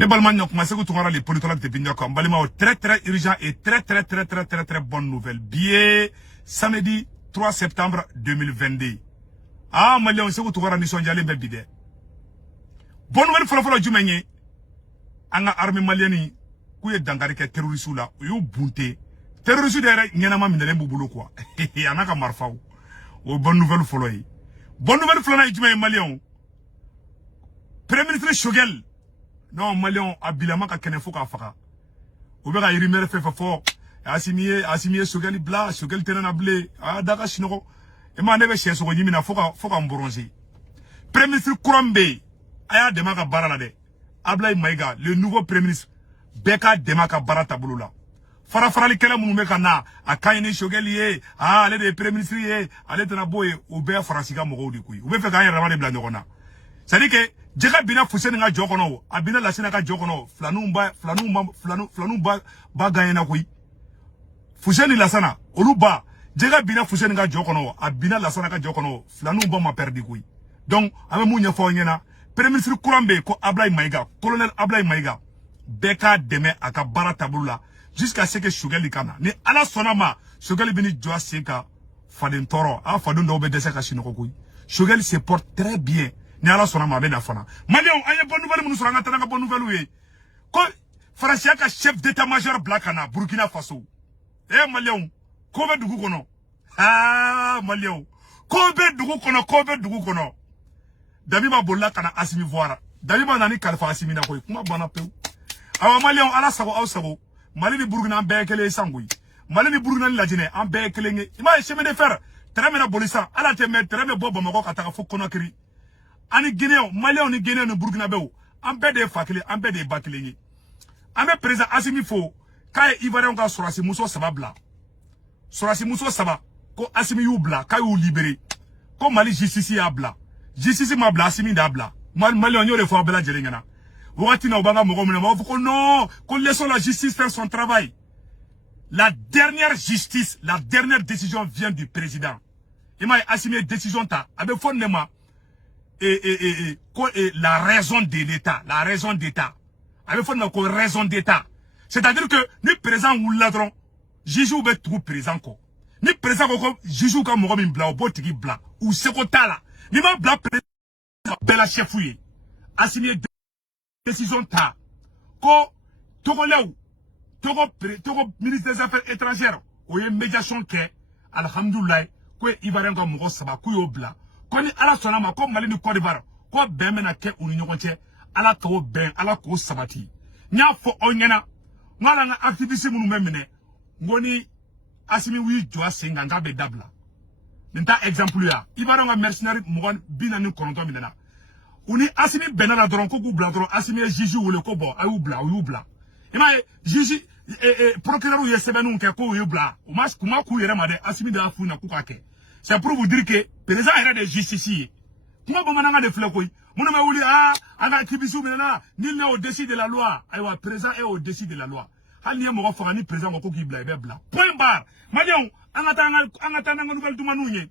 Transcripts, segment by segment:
Les Balmans ont commencé à tourner les politologues de Bignacom. Balima très très urgent et très bonne nouvelle. Billet samedi 3 septembre 2022. Ah, Malien, on sait que tu vas mission d'aller bébé. Bonne nouvelle, faut jumeñe. Anga armée malienne, qui est dans les terroristes là, ou bunté. Terroristes derrière, n'y en a pas mis boulot quoi. Et en a qu'à marfaou. Bonne nouvelle, faut l'œil. Bonne nouvelle, faut l'œil jumeñe Malien. Premier ministre Shogel. Non, Malien, abilama ka kene fo ka faka. Ou bien, il remet fait fort. Assimie, Shogel bla, Shogel terrain blé. Ah, daka chinoko. Et moi, nebe chez Sogo Yimina, faut qu'on bronze. Premier ministre Kourambe, aya demaka baralade. Ablaye Maïga, le nouveau premier ministre, Beka demaka barata bouloula. Farafrali kela moumeka na, a kayene Shogel ye, ah, allez de premier ministre ye, allez de naboye, ou bien Francica Mogo du couille. Ou bien fait gagner ramane blanc. C'est-à-dire que, Djeka bina foussé nga jokono, abina la sena ka jokono, flanou ba gagné na couille. Foussé ni la sana, oluba. Djega bina foussé nga jokono, abina la sana ka jokono, flanou ba ma perdi couille. Donc, ame mounya fo nyena, premier ministre Kourambe, ko Ablaye Maïga, colonel Ablaye Maïga, Beka deme aka bara tabula, jusqu'à ce que Shogel likana. Ni ala sonama, Shogel bini joa seka, faden toro, a fadun da obe dese ka shinoko couille. Shogel se porte très bien. Ni ala sonama ben afana. Malien, anye bonne nouvelle mounou suranga tanaka bonne nouvelle ouye. Ko, Francia ka chef d'état-major Blakana, Burkina Faso. Eh Malien, kobe dugu kono. Ah, Malien. Kobe dugu kono. Dabiba bolla kana asimi voira. Dabiba nani kalfa asimi na koy. Kuma bana peu. Awa Malien, ala sago au sago. Mali ni Burkina mbekele sangui. Mali ni Burkina ni lajine, mbekele nge. Ima chemin de fer. Tremena bolisa. Ala teme, treme bobo mako kataka fo konakiri. Ani Guinéen, Malien ni Guinéen ni Burkina Faso, ambe de fakile, ambe de bakile. Ambe président Assimi fo, kaye Ivoirien ka sorasi muso sababla. Sorasi muso saba, ko Assimi yu bla, kaye yu libéré. Ko Mali justice ya bla. Justice ma bla, Assimi da bla. Malien yo le fo bla jelengana. Wakati na ubanga mogo muna, ko non, ko laissons la justice faire son travail. La dernière justice, la dernière décision vient du président. Ima Assimi décision ta, abe fondement. Et la raison de l'État, avec une raison d'État. C'est-à-dire que, ni présent ou ladron, Jijou be tout présent ko. Ni présent ko, Jijou ka mogo min bla, ou botiki bla, ou sekota la. Ni ma bla présent, bela chefouye. Assigné décision ta. Ko, Togo Léou, Togo ministre des Affaires étrangères, ou yé médiation ke, alhamdoulilah, ko Ivoirien ka mogo saba, kuyo bla. Quand ala sonama comme Mali ni Côte d'Ivoire ko ben mena ke uni ñogonte ala ko ben ala ko sabati nya fo onyena ngala nga activiste munu memene ngoni Assimi wi joa senga ngabe dabla nta exemple ya ibaro nga mercenaire mugon binani konto minena uni Assimi benana doron ko gu bla doron Assimi Jiji wole ko bo ayu bla ima Jiji procureur ye sebenu ke ko yu bla o mas kuma ku yere made Assimi da fu na ku ka ke. C'est pour vous dire que président est des justiciers. Comment vous m'avez de fleurs? Mon nom est ah, avec Kibisou maintenant, nul n'est au-dessus de la loi. Aïwa, président est au-dessus de la loi. Hal n'y a mon enfant ni président au qui blague bla. Point barre. Madion, en attendant nouvelle douma nouye.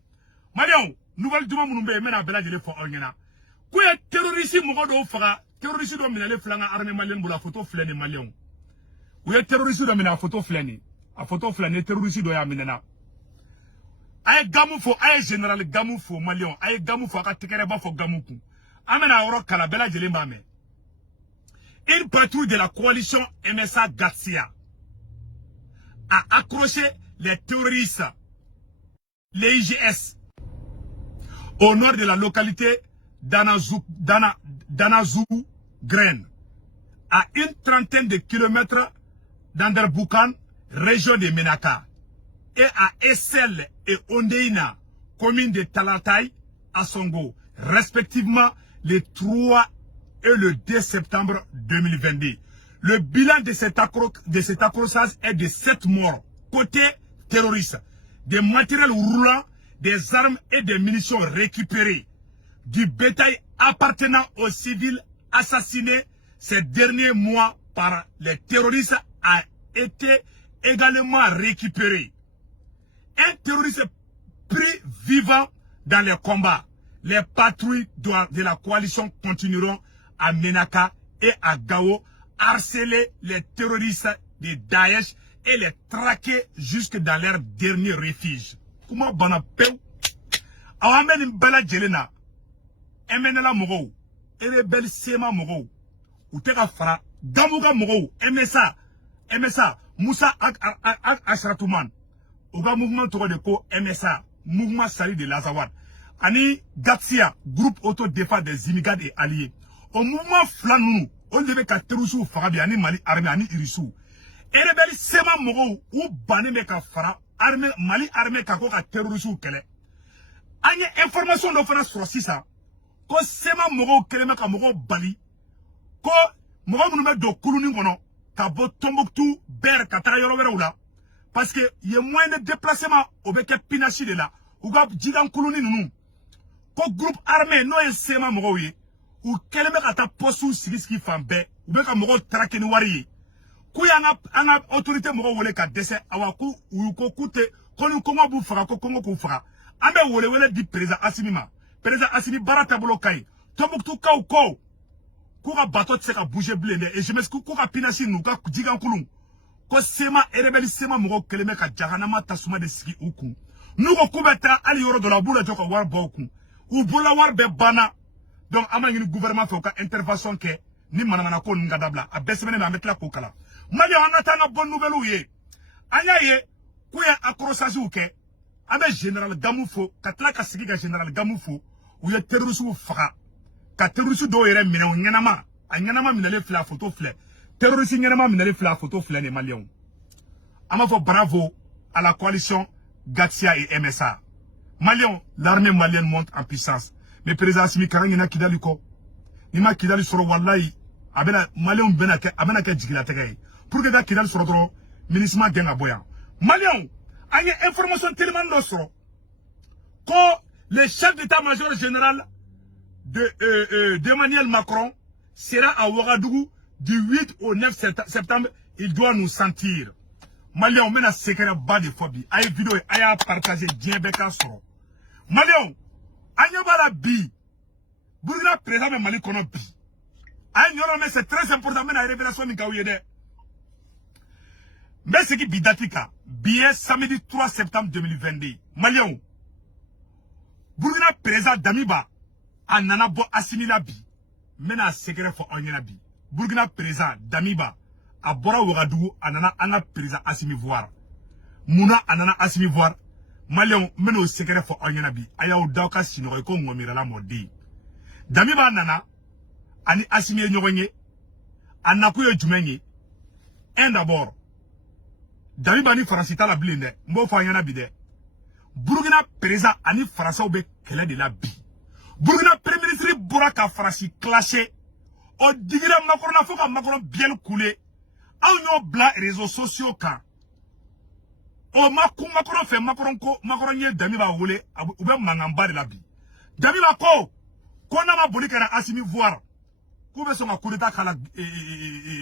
Madion, nouvelle douma moumbe, mais la bella de l'effort organa. Quoi terroriste mon godo fera, terroriste doit mener les flancs armés maliens pour la photo flâner malion. Où est terroriste doit mener la photo flâner. A photo flâner, terroriste doit amener là. Aye gamoufo, aye général gamoufo Malion, aye gamoufo aka tekereba fo gamoukou. Amena oro kalabela jelembame. Une patrouille de la coalition MSA Garcia a accroché les terroristes, les IGS, au nord de la localité d'Anazou Graine, à une trentaine de kilomètres d'Anderboukan, région de Menaka, et à Essel et Ondeina, commune de Talatay, à Songo, respectivement les 3 et le 2 septembre 2022. Le bilan de cet accrochage est de 7 morts, côté terroriste, des matériels roulants, des armes et des munitions récupérées, du bétail appartenant aux civils assassinés ces derniers mois par les terroristes a été également récupéré. Un terroriste pris vivant dans les combats. Les patrouilles de la coalition continueront à Menaka et à Gao harceler les terroristes de Daesh et les traquer jusque dans leur dernier refuge. Comment bana peu? Awamen bala jelena. Emenela mogo. Erebel sema mogo. Uteka fara. Damuga mogo. MSA. Moussa Ashratuman. Oga mouvement toro de ko MSA. Mouvement Sali de Lazawad. Ani Gatsia. Groupe autodéfense des immigrants et alliés. Au mouvement flanou. On devait qu'à Terrousou Farabi. Ani Mali armée. Ani Irissou. Erebel sema mogo. Ou bané me ka fara. Armée. Mali armée kako ka Terrousou kele. Anye information do fana sur ça. Ko sema mogo kelema ka mogo bali. Ko mogo munu do kuluni kono ka bo Tombouctou ber ka ta yoro wera ula parce que y a moins de déplacement au beke pinachi de là ou ga jigan kuluni nunu ko groupe armé no e sema mogo ye ou kelema ka ta posu sigiski fambe ou beka mogo traquer ni wari ku ya nga autorité mogo wole ka dese awa ku u ko kute ko ni kongo bu fara ko kongo ku fara ambe wole di président Assimi barata bolo kai Tombouctou kaw ko Koura bateau tse ka bouger blende et je m'excuse koura pinashi nou ka digan kulung ko sema erebeli sema mogo keleme ka jahanama tasuma de sigi uku nou ko kubeta ali yoro de la boule joko war boku ou bula war be bana donc ama ngi gouvernement fait ka intervention ke ni manana ko nga dabla a besemene na metla ko kala mali on tanga bonne nouvelle ou ye anya ye ku ya accrochage ou ke abe général Gamoufo katla ka sigi ga général Gamoufo ou ye terroriste ou fara ka terroriste do yere minɛ o ɲɛnama a ɲɛnama minɛlen filɛ a photo filɛ terroriste ɲɛnama minɛlen filɛ a photo filɛ ni maliyɛnw an b'a fɔ bravo à la coalition Gatsia et MSA maliyɛnw l'armée malienne monte en puissance mais président Assimi kana ɲinɛ Kidali kɔ ni ma Kidali sɔrɔ wallahi a bɛna maliyɛnw bɛna kɛ jigilatigɛ ye pour que ka Kidali sɔrɔ dɔrɔn MINUSMA gɛn ka bɔ yan maliyɛnw an ye information télémane dɔ sɔrɔ ko le chef d'état-major général d'Emmanuel Macron sera à Ouagadougou du 8 au 9 septembre. Il doit nous sentir. Malien, on met la secret bas de phobie. Aïe vidéo, aïe partager, djembeka soro. Malien, aïe bala bi. Burkina présent, mais Mali kono bi. Aïe nyoro, mais c'est très important, mais la révélation ni kaouyede. Mais ce qui bidatika, bien samedi 3 septembre 2022. Malien, Burkina présent Damiba. Anana bo Assimi la bi mena secret fo onyena bi Burkina président Damiba a bora Ouagadougou anana anga président Assimi voir muna anana Assimi voir Malion mena secret fo onyena bi aya o dawka sinoro ko ngomira la modi Damiba nana ani Assimi nyogonye anaku yo jumenye en d'abord Damiba ni farasita la blinde mbo fa onyena bi de Burkina président ani farasa obe kele de la bi Burkina Premier ministre Bouraka Farasi clashé. Au digira Macron a fait Macron bien coulé. A blanc réseaux sociaux quand. Au Macron fait Macron yé Damiba roulé. Ou bien Mangamba de la vie. Damiba ko. Qu'on a ma boli qu'à Assimi voir. Qu'on veut son coup d'état kala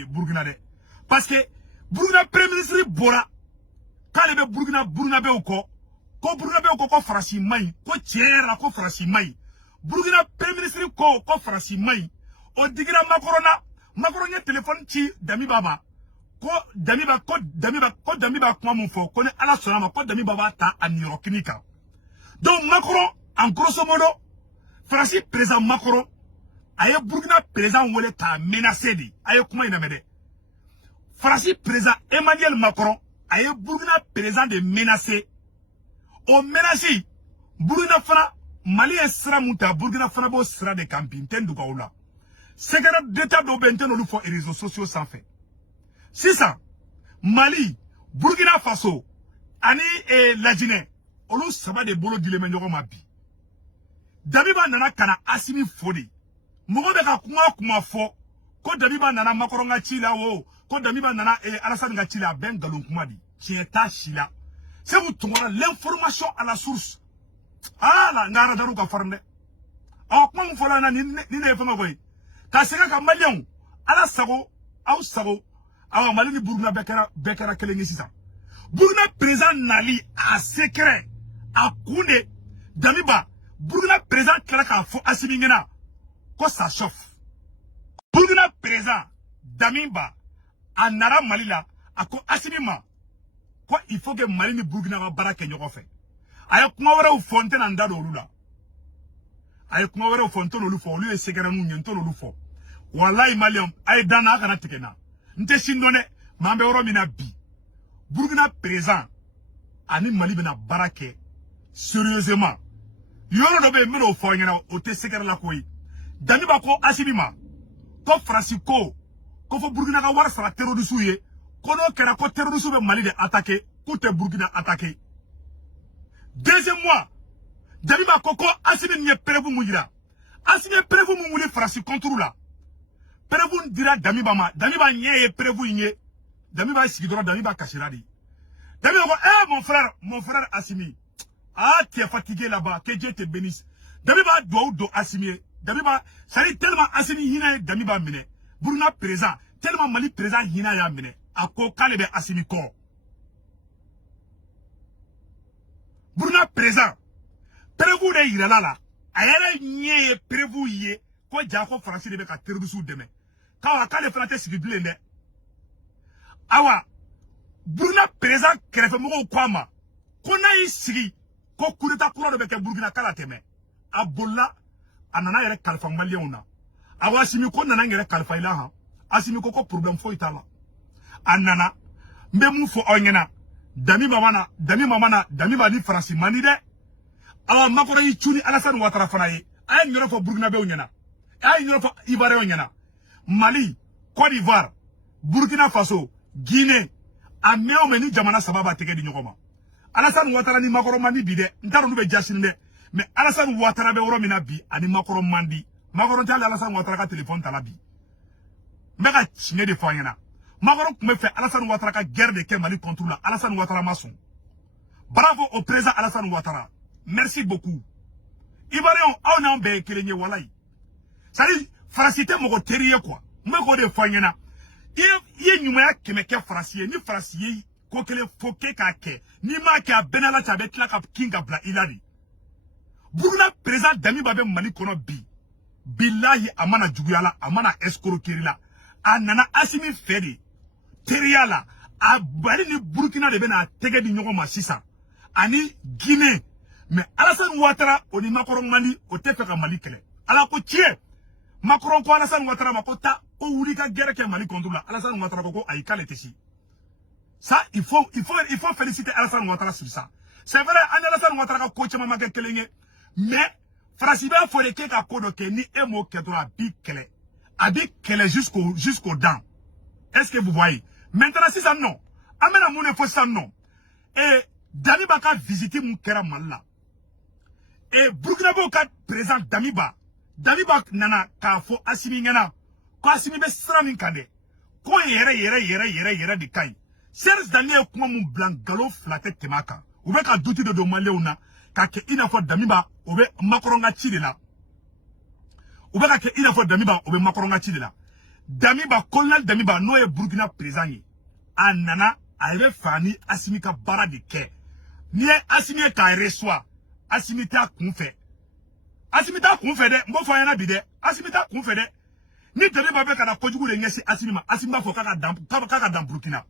Burkina de. Parce que Burkina Premier ministre Bora. Quand il y Burkina be ou ko. Ko Burkina be ou ko Farasi maï. Ko tiers ko Farasi maï. Burkina Premier ministre ko Farasi mai o digira Macron ye téléphone ci Damiba ba ko Damiba kuma mun fo ko ne ala sonama ko Damiba ba ta aniro kinika donc Macron en grosso modo Farasi président Macron aye Burkina président wole ta menacé di aye kuma ina mede Farasi président Emmanuel Macron aye Burkina président de menacé o menacé Burkina fana Mali est sera muta Burkina Faso sera de camping tendu kaoula. Secret d'état d'obenten olu fo réseaux sociaux sans fait. C'est ça. Mali, Burkina Faso, ani la Guinée, olu saba de bolo dileme nyoko mabi. Damiba nana kana Assimi fodi. Mogo be ka kuma fo ko Damiba nana Makoronga chila wo ko Damiba nana Alassane nga chila ben galon kuma di. Tieta chila. C'est vous tombez l'information à la source. Ah la ngara daru ka farnde aw kuma fola na ni ne fama koy ka sega ka malien ala sago aw sago aw mali ni Burkina bekara kelengi sisa Burkina président nali a secret a kunde Damiba Burkina président kala ka fo Assimi ngena ko ça chauffe Burkina président Damiba a nara Malila ako Asimima quoi il faut que Mali ni Burkina va bara kenyo fait aya kuma wara u fontaine anda do lula aya kuma wara u fontaine olu fo olu e segera nu nyento olu fo wallahi Maliam ay dana kana tikena nte shindone mambe woro mina bi Burkina présent ani Mali bena barake sérieusement yoro do be meno fo nyana o te segera la koyi Damiba ko Asimima ko Francisco ko fo Burkina ka war sara terroriste ye ko no kera ko terroriste be Mali de attaquer ko te Burkina attaquer deuxième mois Damiba ko Asimi nye prevu mujira Asimi prevu mumuli Francisco contre la prevu dira Damiba ma Damiba nye ye prevu nye Damiba sigidora Damiba kashiradi Damiba ko mon frère Asimi ah tu es fatigué là-bas que Dieu te bénisse Damiba do Asimi Damiba ça dit tellement Asimi hina Damiba mine Burkina présent tellement Mali présent hina ya mine ako kalebe Asimi ko Burkina présent prévu de irala la ayala nye prévu ye ko jako français de be ka terroriste deme kawa kale français sigible ne awa Burkina présent krefe mo ko ma ko na yi sigi ko kurita kuro de be ke Burkina kala teme abolla anana yere kalfa maliyona awa Asimi ko nana ngere kalfa ila ha Asimi ko problème fo itala anana mbe mu fo onyena Damiba ni France mani de awa makoro yi chuni Alassane Ouattara fana ye ay nyoro fo Burkina be onyena ay nyoro fo Ivoire onyena Mali Côte d'Ivoire Burkina Faso Guinée ameo meni jamana sababa tege di nyokoma Alassane Ouattara ni makoro mani bi de ntaro be jasine de mais Alassane Ouattara be woro mina bi ani makoro mandi makoro tali Alassane Ouattara ka téléphone talabi mega chine de fanyana makoro kume fait Alassane Ouattara ka guerre de ke Mali contre la Alassane Ouattara mason bravo au président Alassane Ouattara merci beaucoup Ivoirion on a be kelenye walai ça dit francité moko teriye quoi meko de fanyana ye nyuma ya kemeke francier ni francier ko kele foke ka ke ni ma ka benala ta betla ka kinga bla ilani Burkina président Damiba be Mali kono bi billahi amana juguyala amana escroquerie la anana Asimi fedi teriala a bari ni Burkina de bena tege di nyoko masisa ani Guinée mais Alassane Ouattara oni makoro mani o te feka Mali kele ala ko tie makoro ko Alassane Ouattara makota o wuli ka guerre ke Mali contre la Alassane Ouattara ko ay kaletesi ça il faut féliciter Alassane Ouattara sur ça c'est vrai Alassane Ouattara ko coach mama ke kelenge mais Frasiba faut le ke ka kodo ke ni emo ke to abi kele jusqu'au dents est-ce que vous voyez maintenant si ça non amena mon info ça non et Damiba ka visiter mon kera malla et Burkina Faso ka présent Damiba nana ka fo Asimi ngana ko Asimi be sramin kande ko yere de kai Serge Daniel kuma mun blanc galo flatte temaka ou be ka douti de Maliona ka ke ina fo Damiba ou be makoronga chi de la ou be ka ke ina fo Damiba ou be makoronga chi de la Damiba colonel Damiba no e Burkina présent yi anana ayebe fani Asimi ka bara de ke ni Asimi ka reçoit Asimi ta kunfe de mbo fa yana bi de Asimi ta kunfe de ni Damiba be kana kojugu de ngesi Asimi ba fo kaka dam Burkina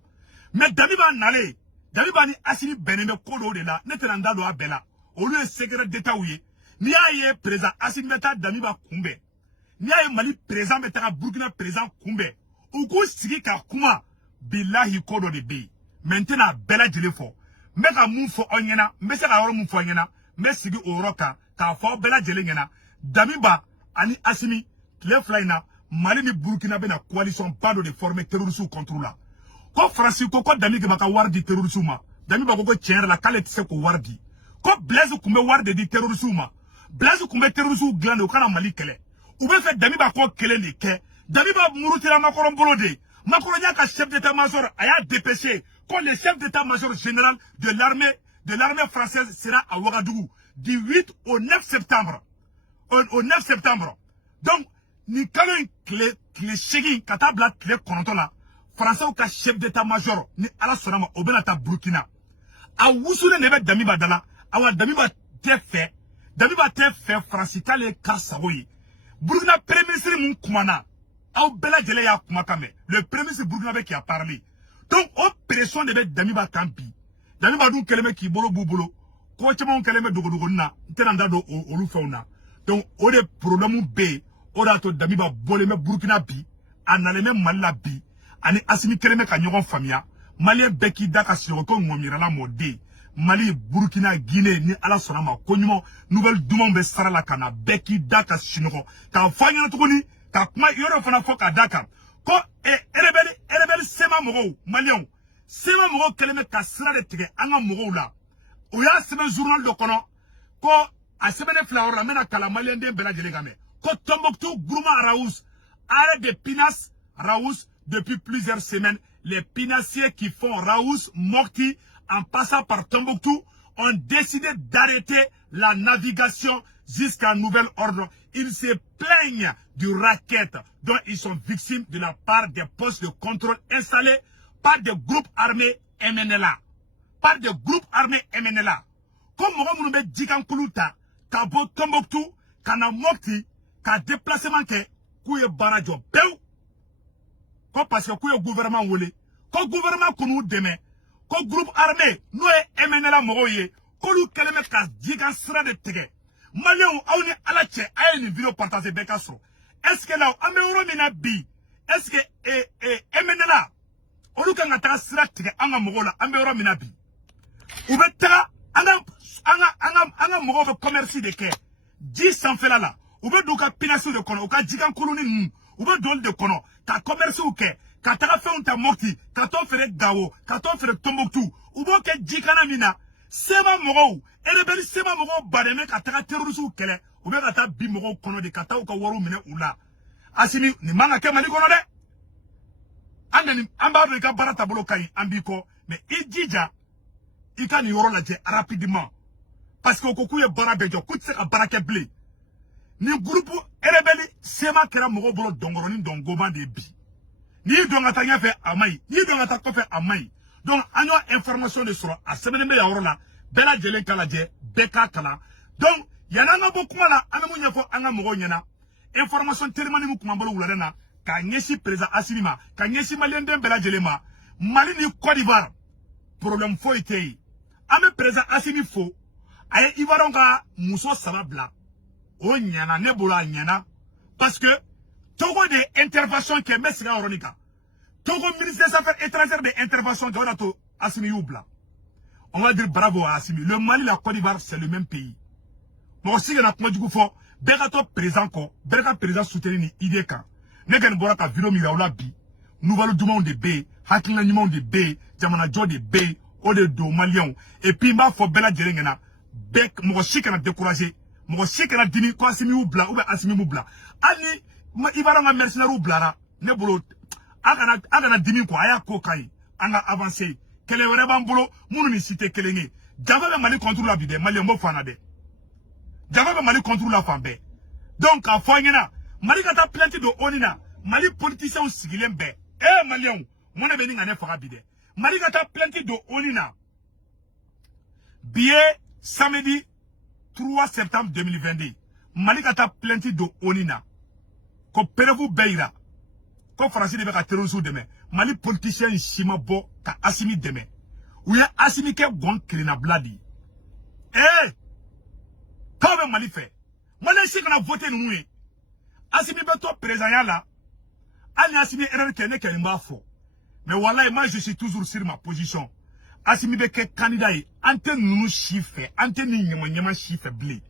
mais Damiba nale Damiba ni Asimi beneme kodo de la netelanda do abela olu e secret d'état ouye ni aye président Asimi beta Damiba kumbe ni aye Mali président beta Burkina président kumbe uko sigi ka kuma billahi kodo de be maintenant bela jele fo meka mun fo onyena mbese ka woro mun fo onyena mesigi oroka ka fo bela jele nyena Damiba ani Asimi le flyna Mali ni Burkina be na coalition bado de former terroriste contre la ko Francisco ko Damiba baka wardi terroriste ma Damiba ko tiere la kale tse ko wardi ko Blaise kumbe wardi di terroriste ma Blaise kumbe terroriste glande o kana Mali kele ou be fait Damiba ko kele ni ke Damiba murutira makoro bolode makoro nya ka chef d'état-major aya dépêché quand le chef d'état-major général de l'armée française sera à Ouagadougou du 8 au 9 septembre. Au 9 septembre. Donc, ni kalo clé chegi katabla clé kontola français ou ka chef d'état-major ni ala sonama obenata Burkina. A wusule nebe Damiba dala, awa Damiba te fait français kale kasawoyi. Burkina premier ministre mun kumana. Le premier ministre burkinabé qui a parlé. Donc, opération de Damiba Kampi. Damiba dou keleme ki bolo boubolo. Ko chama keleme dogo na. Tenanda do olu fauna. Donc, o de problème B. O da to Damiba boleme Burkina bi. Analeme Mali bi. Ani asimi keleme ka nyogon famia. Mali beki daka siro ko ngomira la mode. Mali, Burkina, Guinée, ni ala sonama, konyumo, nouvelle dumon be sarala kana, beki daka shinoko. Ka fanya tukuni, ka kuma yoro fana foka daka. Ko, erebeli sema mogo, Malion. Sema mogo keleme ka sira de tige, anga mogo la. Oya sebe journal de kono, ko, a sebene flaor la mena kala Malien de bela jelegame. Ko Tombouctou, Gourma Raouz, arrête de Pinas, Raouz, depuis plusieurs semaines, les pinassiers qui font Raouz, Mokti, en passant par Tombouctou, ont décidé d'arrêter la navigation jusqu'à nouvel ordre. Ils se plaignent du racket dont ils sont victimes de la part des postes de contrôle installés par des groupes armés MNLA. Par des groupes armés MNLA. Comme Mohamed Djikan Koulouta, Kabo Tombouctou, Kana Mokti, Ka déplacement ke, Kouye Barajo Peu. Parce que Kouye gouvernement wole. Ko gouvernement Kounou demain. Ko groupe armé, nous est MNLA Moroye, Kolou Keleme Kas Djigan Sra de Tege. Malien, Aouni Alache, a une vidéo partagée Bekasso. Est-ce que là, Améoro Mina Bi, est-ce que MNLA, Oluka Ngata Sra Tege, Anga Morola, Améoro Mina Bi. Oubeta, Anga Moro commerce de Ké, 10 sans fait là. Oubet Douka Pinassou de Kono, Ouka Djigan Koulouni, Oubet Dol de Kono, Ka commerce ou Ké. Katara fait un tamokti, katon fere gawo, katon fere Tombouctou, ubo ke djikana mina, sema moro, erebeli sema moro bademe katara terrorisou kele, ube kata bi moro kono de kata uka waru mine ula. Asimi, ni manga ke mali kono de? Andani, amba de ka barata bolo kai, ambiko, mais idjija, ika ni yoro la je rapidement. Parce que okouye barabejo, koutse ka barake ble. Ni groupe erebeli sema kera moro bolo dongoroni dongoban de bi. Ni dongata nya fe amai, ni dongata ko fe amai. Donc anyo information de soro a sebene ya orona bela jelen kala je beka kala. Donc yana nga boku mala anamu nya fo anga mogo nyana. Information tellement ni mu kuma bolo wulare na ka nyesi président Asinima, ka nyesi malien dem bela jelema. Mali ni Côte d'Ivoire. Problème fo ite. Ame président Asimi fo aye Ivoironga muso sababla. O nyana ne bola nyana parce que Togo de intervention qui est Messiga Oronika. Togo ministre des Affaires étrangères de intervention qui est Assimi Youbla. On va dire bravo à Assimi. Le Mali et la Côte d'Ivoire, c'est le même pays. Mais aussi, il y a un du coup, Begato présent, Begato présent soutenu ni Ideka. Negan Boraka Vilo Miraoula Bi. Nouvelle du monde de B. Hakina du monde de B. Jamana Jo de B. Ode do Malion. Et puis, ma faut Bela Djerengena. Bek, mon chic a découragé. Mon chic a dini, quoi, Assimi Youbla, ou Assimi Moubla. Ani, Ivaranga mercenaire ou blara, ne bolo, agana dimi ko, aya ko kai, anga avancé, kele wreban bolo, mounou ni cité kelenge, Java Mali contre la bide, Mali mo fanade. Java Mali contre la fambe. Donc, à Foyena, Mali kata planté de Onina, Mali politicien ou sigilembe, Malion, mon événement n'est pas bide. Mali kata planté de Onina, billet samedi 3 septembre 2022, Mali kata planté de Onina. Ko Perevu Beira, ko Francis de Beka terrorisou demain, Mali politicien Shima Bo, ka Assimi demain. Ou ya Assimi ke gon krina bladi. Quand Mali fait, Mali si qu'on a voté nous, Assimi beto président là, Ali Assimi erreur kene ke mba fo. Mais voilà, moi je suis toujours sur ma position. Assimi beke candidat, ante nous chiffre, ante ni nyama chiffre blé.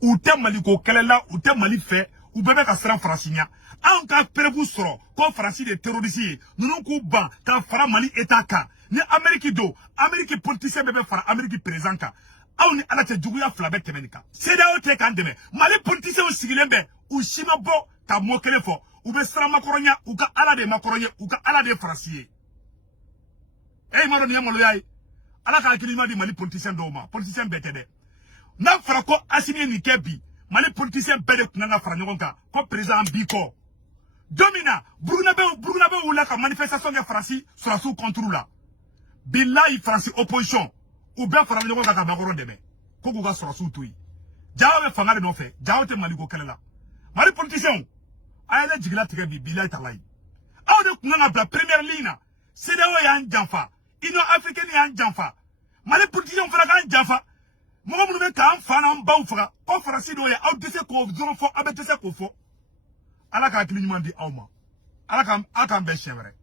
Ou te Mali ko kelela, ou te Mali fait, ou bébé ka sera francigna. En cas Perevu soro, ko franci de terroristes, nous ko ban, ka fara Mali etaka. Ni Amérique do, Amérique politicien bébé fara, Amérique présent ka. Aou ni ala te djouya flabe temenika. C'est d'ailleurs te kandeme. Mali politicien ou sigilembe, ou shima bo, ka mokele fo, ou be sera makoronya, ou ka ala de makoronya, ou ka ala de francier. Maro ni yamolo yai. Ala ka akilima di Mali politicien do ma, politicien betede. Na fara ko Assimi ni kebi. Mali politicien bede kunanga fara nyogonka ko président biko domina Burkinabe ou la manifestation de Franci sur la sous contrôle là billahi Franci opposition ou bien fara nyogonka ka bagoro deme ko ko ga sur la sous tuy jawe fangale no fe jawe te Mali ko kala Mali politicien ayala jigila tigɛ bi bilahi talahi aw de kun kan ka bila première ligne na CEDEAO y'an janfa Union africaine y'an janfa Mali politiciens fana k'an janfa mɔgɔ minnu bɛ k'an fa n'an baw faga ko farasi dɔw ye aw tɛ se k'o dɔrɔn fɔ aw bɛ tɛ se k'o fɔ ala ka hakili ɲuman di aw ma ala k'an bɛɛ siɲɛ wɛrɛ